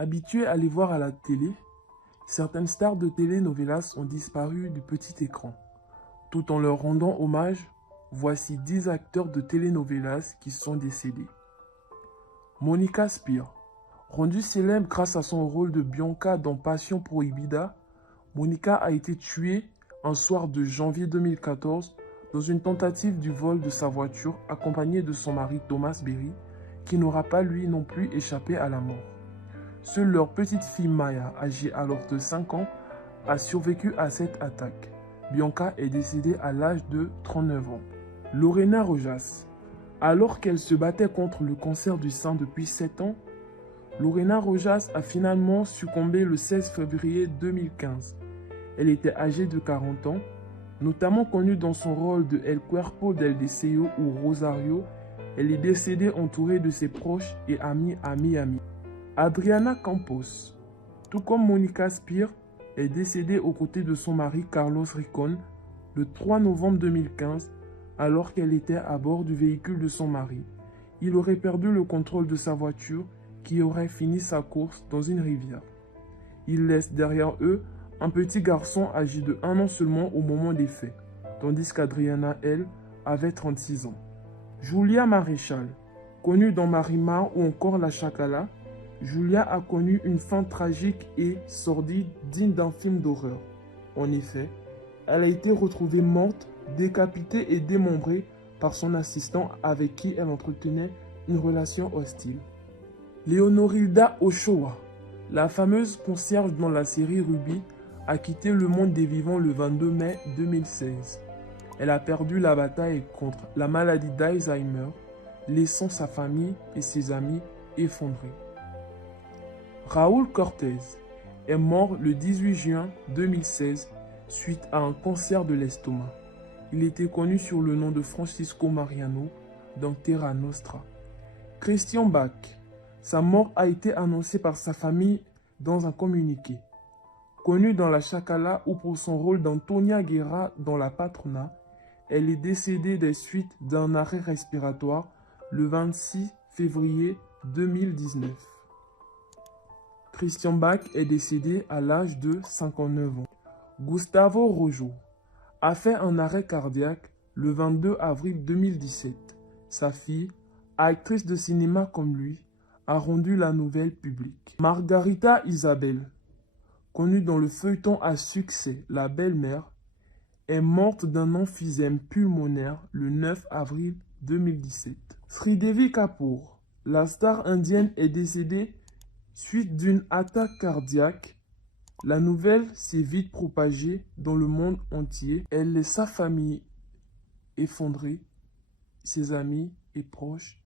Habituées à les voir à la télé, certaines stars de telenovelas ont disparu du petit écran. Tout en leur rendant hommage, voici 10 acteurs de telenovelas qui sont décédés. Monica Spear. Rendue célèbre grâce à son rôle de Bianca dans Passion Prohibida, Monica a été tuée un soir de janvier 2014 dans une tentative du vol de sa voiture accompagnée de son mari Thomas Berry, qui n'aura pas lui non plus échappé à la mort. Seule leur petite fille Maya, âgée alors de 5 ans, a survécu à cette attaque. Bianca est décédée à l'âge de 39 ans. Lorena Rojas. Alors qu'elle se battait contre le cancer du sein depuis 7 ans, Lorena Rojas a finalement succombé le 16 février 2015. Elle était âgée de 40 ans, notamment connue dans son rôle de El Cuerpo del Deseo ou Rosario. Elle est décédée entourée de ses proches et amis à Miami. Adriana Campos, tout comme Monica Spear, est décédée aux côtés de son mari Carlos Ricón le 3 novembre 2015 alors qu'elle était à bord du véhicule de son mari. Il aurait perdu le contrôle de sa voiture qui aurait fini sa course dans une rivière. Ils laissent derrière eux un petit garçon âgé de 1 an seulement au moment des faits, tandis qu'Adriana, elle, avait 36 ans. Julia Maréchal, connue dans Marimar ou encore La Chacala, Julia a connu une fin tragique et sordide digne d'un film d'horreur. En effet, elle a été retrouvée morte, décapitée et démembrée par son assistant avec qui elle entretenait une relation hostile. Leonorilda Ochoa, la fameuse concierge dans la série Ruby, a quitté le monde des vivants le 22 mai 2016. Elle a perdu la bataille contre la maladie d'Alzheimer, laissant sa famille et ses amis effondrés. Raúl Cortés est mort le 18 juin 2016 suite à un cancer de l'estomac. Il était connu sous le nom de Francisco Mariano dans Terra Nostra. Christian Bach. Sa mort a été annoncée par sa famille dans un communiqué. Connue dans La Chacala ou pour son rôle d'Antonia Guerra dans La Patrona, elle est décédée des suites d'un arrêt respiratoire le 26 février 2019. Christian Bach est décédé à l'âge de 59 ans. Gustavo Rojo a fait un arrêt cardiaque le 22 avril 2017. Sa fille, actrice de cinéma comme lui, a rendu la nouvelle publique. Margarita Isabel, connue dans le feuilleton à succès La Belle-Mère, est morte d'un emphysème pulmonaire le 9 avril 2017. Sridevi Kapoor, la star indienne, est décédée suite d'une attaque cardiaque. La nouvelle s'est vite propagée dans le monde entier. Elle laisse sa famille effondrée, ses amis et proches